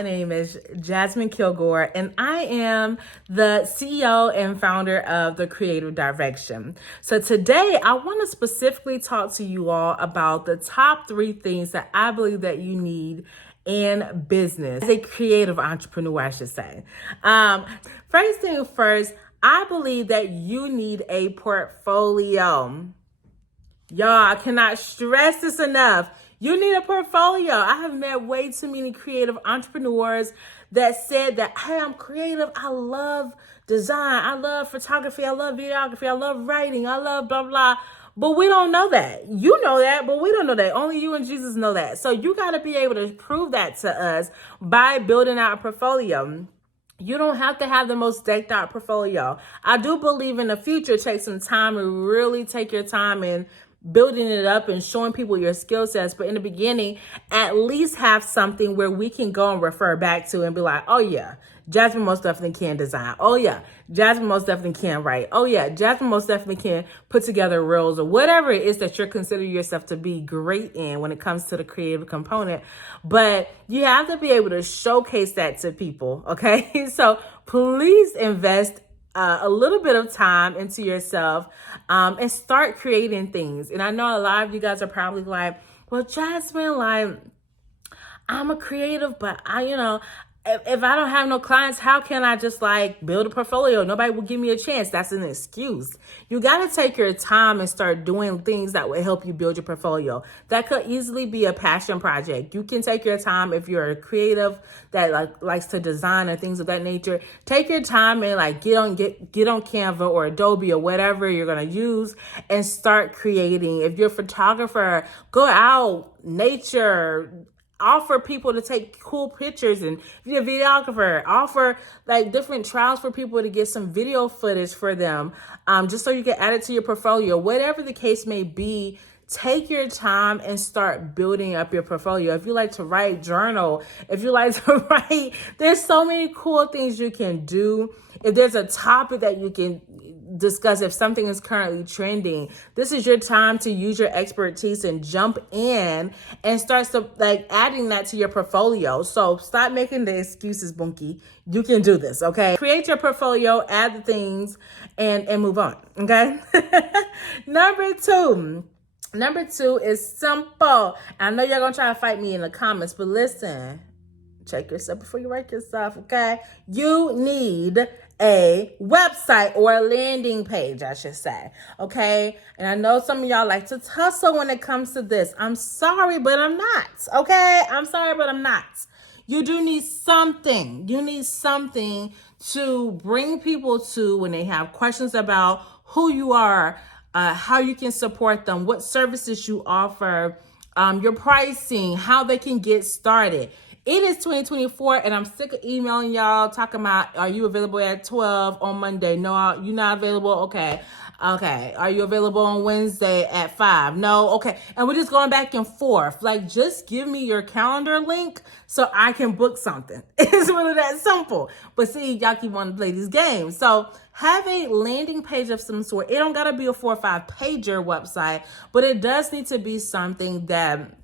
My name is Jasmine Kilgore, and I am the CEO and founder of The Creative Direction. So today, I want to specifically talk to you all about the top 3 things that I believe that you need in business as a creative entrepreneur, I should say. First thing first, I believe that you need a portfolio. Y'all, I cannot stress this enough. You need a portfolio. I have met way too many creative entrepreneurs that said that, hey, I'm creative. I love design. I love photography. I love videography. I love writing. I love blah, blah. But we don't know that. You know that, but we don't know that. Only you and Jesus know that. So you got to be able to prove that to us by building out a portfolio. You don't have to have the most decked out portfolio. I do believe in the future, take some time and really take your time and building it up and showing people your skill sets. But in the beginning, at least have something where we can go and refer back to and be like, oh yeah, Jasmine most definitely can design. Oh yeah, Jasmine most definitely can write. Oh yeah, Jasmine most definitely can put together reels or whatever it is that you're considering yourself to be great in when it comes to the creative component. But you have to be able to showcase that to people, okay? So please invest a little bit of time into yourself and start creating things. And I know a lot of you guys are probably like, well, Jasmine, like, I'm a creative, but if I don't have no clients, how can I just like build a portfolio? Nobody will give me a chance. That's an excuse. You got to take your time and start doing things that will help you build your portfolio. That could easily be a passion project. You can take your time if you're a creative that likes to design and things of that nature. Take your time and like get on Canva or Adobe or whatever you're going to use and start creating. If you're a photographer, go out, nature, offer people to take cool pictures. And if you're a videographer, offer like different trials for people to get some video footage for them, just so you can add it to your portfolio. Whatever the case may be, take your time and start building up your portfolio. If you like to write, journal. If you like to write, there's so many cool things you can do. If there's a topic that you can discuss, if something is currently trending, this is your time to use your expertise and jump in and start adding that to your portfolio. So stop making the excuses, Bunky. You can do this, okay? Create your portfolio, add the things, and move on, okay? Number two is simple. I know y'all gonna try to fight me in the comments, but listen, check yourself before you wreck yourself, okay? You need a website or a landing page, I should say, okay? And I know some of y'all like to tussle when it comes to this. I'm sorry, but I'm not, okay? I'm sorry, but I'm not. You do need something. You need something to bring people to when they have questions about who you are, how you can support them, what services you offer, your pricing, how they can get started. It is 2024 and I'm sick of emailing y'all talking about, are you available at 12 on Monday? No, you're not available? Okay. Are you available on Wednesday at 5? No. Okay. And we're just going back and forth. Like, just give me your calendar link so I can book something. It's really that simple. But see, y'all keep wanting to play these games. So have a landing page of some sort. It don't got to be a 4 or 5 pager website, but it does need to be something that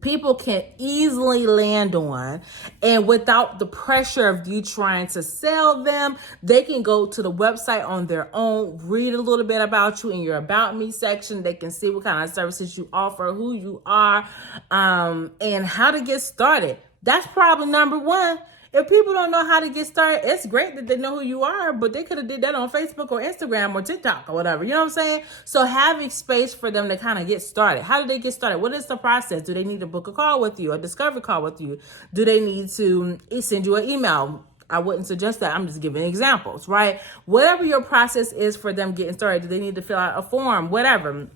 people can easily land on, and without the pressure of you trying to sell them, they can go to the website on their own, read a little bit about you in your About Me section. They can see what kind of services you offer, who you are, and how to get started. That's probably number one. If people don't know how to get started, it's great that they know who you are, but they could have did that on Facebook or Instagram or TikTok or whatever. You know what I'm saying? So having space for them to kind of get started. How do they get started? What is the process? Do they need to book a call with you, a discovery call with you? Do they need to send you an email? I wouldn't suggest that. I'm just giving examples, right? Whatever your process is for them getting started. Do they need to fill out a form? Whatever.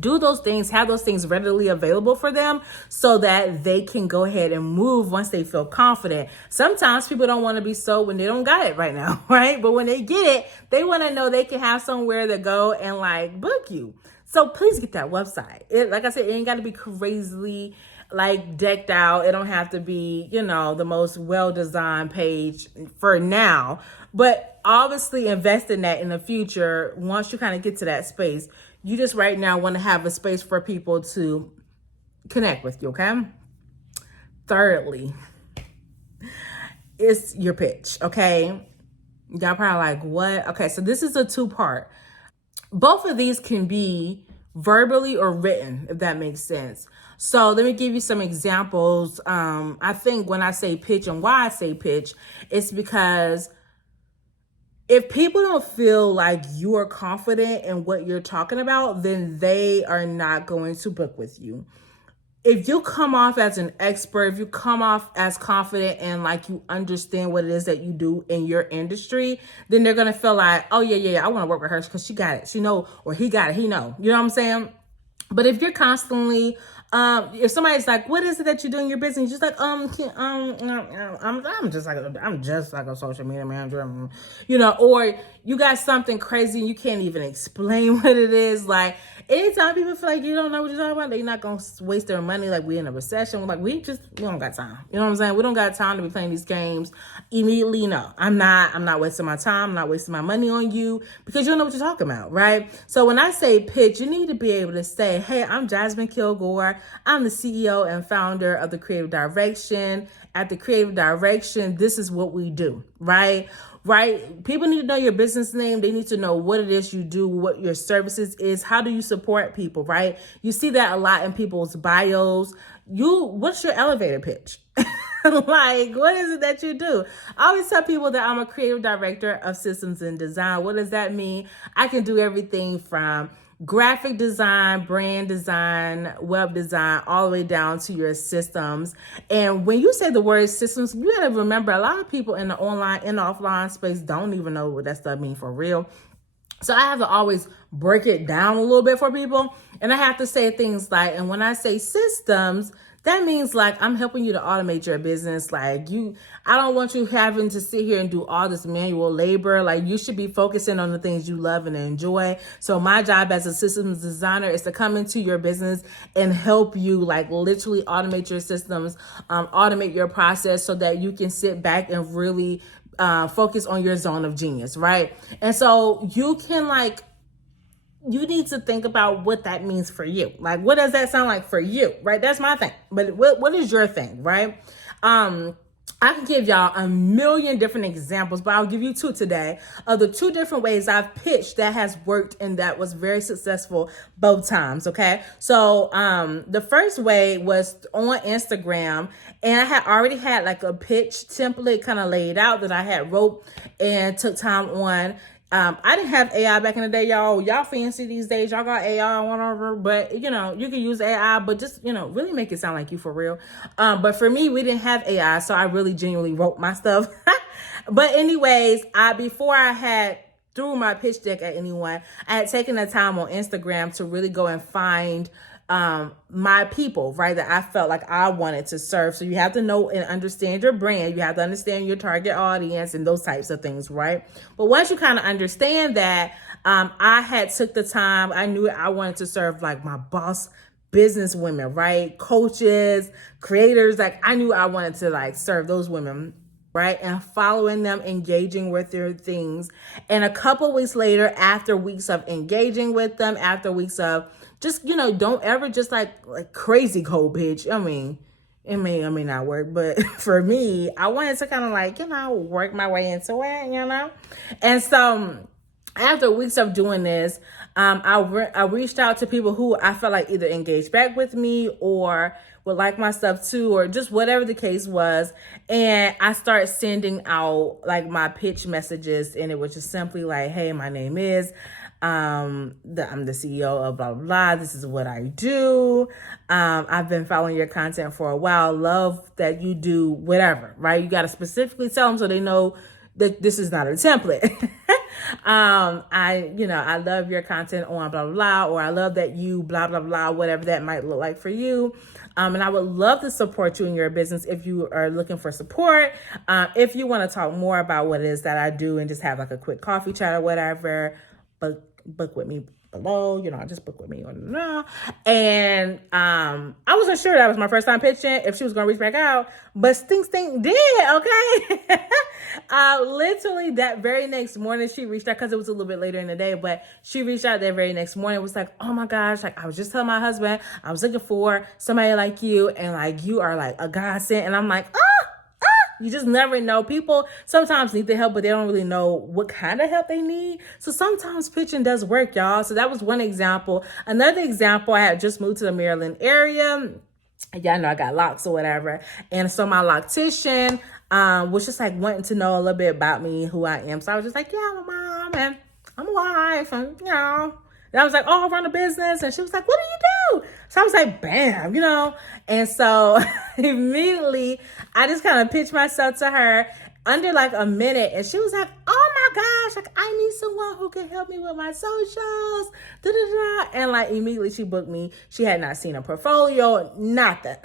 Do those things, have those things readily available for them so that they can go ahead and move once they feel confident. Sometimes people don't want to be sold when they don't got it right now, right? But when they get it, they want to know they can have somewhere to go and like book you. So please get that website. Like I said, it ain't got to be crazily like decked out. It don't have to be, the most well-designed page for now, but obviously invest in that in the future. Once you kind of get to that space, you just right now want to have a space for people to connect with you, okay? Thirdly, it's your pitch, okay? Y'all probably like, what? Okay, so this is a two-part. Both of these can be verbally or written, if that makes sense. So let me give you some examples. I think when I say pitch and why I say pitch, it's because if people don't feel like you are confident in what you're talking about, then they are not going to book with you. If you come off as an expert, if you come off as confident and like you understand what it is that you do in your industry, then they're going to feel like, oh yeah, I want to work with her because she got it. She know, or he got it. He know. You know what I'm saying? But if you're constantly, if somebody's like, "What is it that you do in your business?" You're just like, I'm just like a social media manager, or you got something crazy and you can't even explain what it is. Like anytime people feel like you don't know what you're talking about, they're not gonna waste their money. Like we in a recession, like we don't got time. You know what I'm saying? We don't got time to be playing these games. Immediately, no, I'm not wasting my time. I'm not wasting my money on you because you don't know what you're talking about, right? So when I say pitch, you need to be able to say, hey, I'm Jasmine Kilgore. I'm the CEO and founder of the Creative Direction. At the Creative Direction, this is what we do, right? Right? People need to know your business name. They need to know what it is you do, what your services is. How do you support people, right? You see that a lot in people's bios. What's your elevator pitch? Like, what is it that you do? I always tell people that I'm a creative director of systems and design. What does that mean? I can do everything from graphic design, brand design, web design, all the way down to your systems. And when you say the word systems, you got to remember a lot of people in the online and offline space don't even know what that stuff means for real. So I have to always break it down a little bit for people. And I have to say things like, and when I say systems, that means like I'm helping you to automate your business. Like I don't want you having to sit here and do all this manual labor. Like you should be focusing on the things you love and enjoy. So my job as a systems designer is to come into your business and help you like literally automate your systems, automate your process so that you can sit back and really focus on your zone of genius, right? And so you need to think about what that means for you. Like, what does that sound like for you, right? That's my thing. But what is your thing, right? I can give y'all a million different examples, but I'll give you two today of the two different ways I've pitched that has worked and that was very successful both times, okay? So the first way was on Instagram, and I had already had like a pitch template kind of laid out that I had wrote and took time on. I didn't have AI back in the day, y'all. Y'all fancy these days. Y'all got AI, whatever. But, you can use AI, but just, really make it sound like you for real. But for me, we didn't have AI, so I really genuinely wrote my stuff. But anyways, before I had threw my pitch deck at anyone, I had taken the time on Instagram to really go and find my people, right, that I felt like I wanted to serve. So you have to know and understand your brand. You have to understand your target audience and those types of things, right? But once you kind of understand that, I had took the time. I knew I wanted to serve like my boss business women, right? Coaches, creators. Like I knew I wanted to like serve those women, right? And following them, engaging with their things. And a couple weeks later, after weeks of engaging with them, after weeks of just, don't ever just like crazy cold pitch. I mean, it may or may not work, but for me, I wanted to kind of like, work my way into it, And so after weeks of doing this, I reached out to people who I felt like either engaged back with me or would like my stuff too, or just whatever the case was. And I started sending out like my pitch messages, and it was just simply like, hey, my name is, I'm the CEO of blah, blah, blah. This is what I do. I've been following your content for a while. Love that you do whatever, right? You got to specifically tell them so they know that this is not a template. I love your content on blah, blah, blah, or I love that you blah, blah, blah, whatever that might look like for you. And I would love to support you in your business if you are looking for support. If you want to talk more about what it is that I do and just have like a quick coffee chat or whatever, book with me below, just book with me on now. And I wasn't sure that was my first time pitching if she was gonna reach back out, but Stink did, okay. Literally that very next morning she reached out, because it was a little bit later in the day, but she reached out that very next morning. It was like, oh my gosh, like I was just telling my husband I was looking for somebody like you, and like you are like a godsend. And I'm like, You just never know. People sometimes need the help, but they don't really know what kind of help they need. So sometimes pitching does work, y'all. So that was one example. Another example, I had just moved to the Maryland area. Y'all know I got locks or whatever. And so my loctician was just like wanting to know a little bit about me, who I am. So I was just like, yeah, I'm a mom and I'm a wife and, you know. And I was like, oh, I run a business. And she was like, what do you do? So I was like, bam, you know. And so immediately I just kind of pitched myself to her under like a minute. And she was like, oh my gosh, like I need someone who can help me with my socials. Da, da, da. And like immediately she booked me. She had not seen a portfolio, nothing.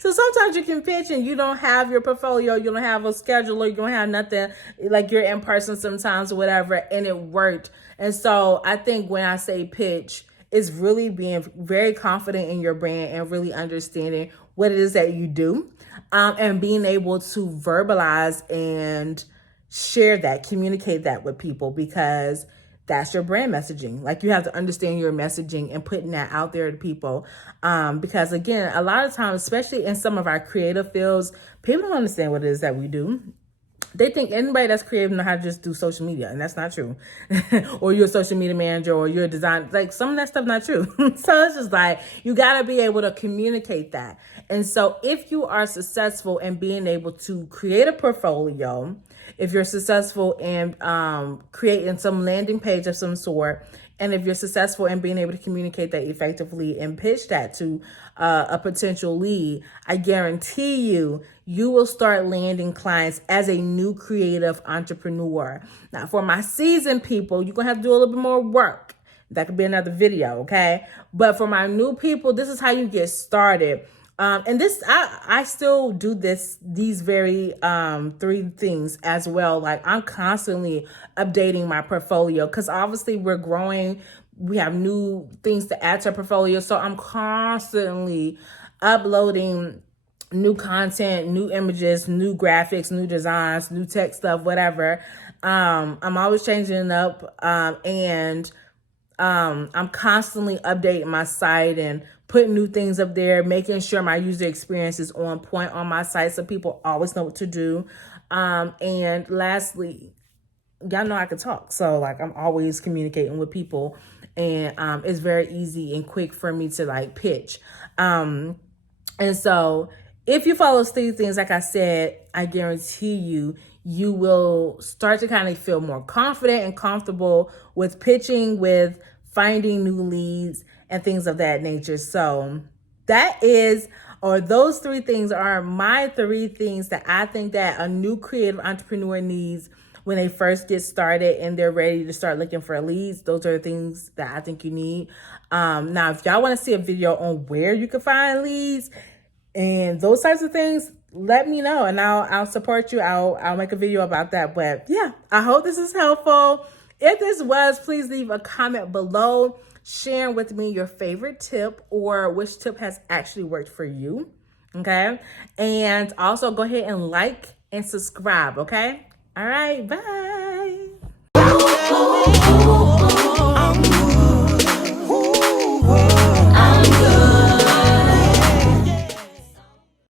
So sometimes you can pitch and you don't have your portfolio, you don't have a scheduler, you don't have nothing, like you're in person sometimes or whatever, and it worked. And so I think when I say pitch, it's really being very confident in your brand and really understanding what it is that you do, and being able to verbalize and share that, communicate that with people, because that's your brand messaging. Like you have to understand your messaging and putting that out there to people. Because again, a lot of times, especially in some of our creative fields, people don't understand what it is that we do. They think anybody that's creative know how to just do social media, and that's not true. Or you're a social media manager, or you're a design, like some of that stuff not true. So it's just like, you got to be able to communicate that. And so if you are successful in being able to create a portfolio, if you're successful in creating some landing page of some sort, and if you're successful in being able to communicate that effectively and pitch that to a potential lead, I guarantee you, you will start landing clients as a new creative entrepreneur. Now, for my seasoned people, you're going to have to do a little bit more work. That could be another video, okay? But for my new people, this is how you get started. And this, I still do these very three things as well. Like I'm constantly updating my portfolio because obviously we're growing. We have new things to add to our portfolio. So I'm constantly uploading new content, new images, new graphics, new designs, new tech stuff, whatever. I'm always changing it up. And I'm constantly updating my site and putting new things up there, making sure my user experience is on point on my site so people always know what to do. And lastly, y'all know I can talk. So like I'm always communicating with people, and it's very easy and quick for me to like pitch. And so if you follow these things, like I said, I guarantee you, you will start to kind of feel more confident and comfortable with pitching, with finding new leads and things of that nature. So those three things are my three things that I think that a new creative entrepreneur needs when they first get started and they're ready to start looking for leads. Those are the things that I think you need. Now, if y'all want to see a video on where you can find leads and those types of things, let me know and I'll support you. I'll make a video about that. But yeah, I hope this is helpful. If this was, please leave a comment below sharing with me your favorite tip or which tip has actually worked for you. Okay. And also go ahead and like and subscribe. Okay. All right. Bye.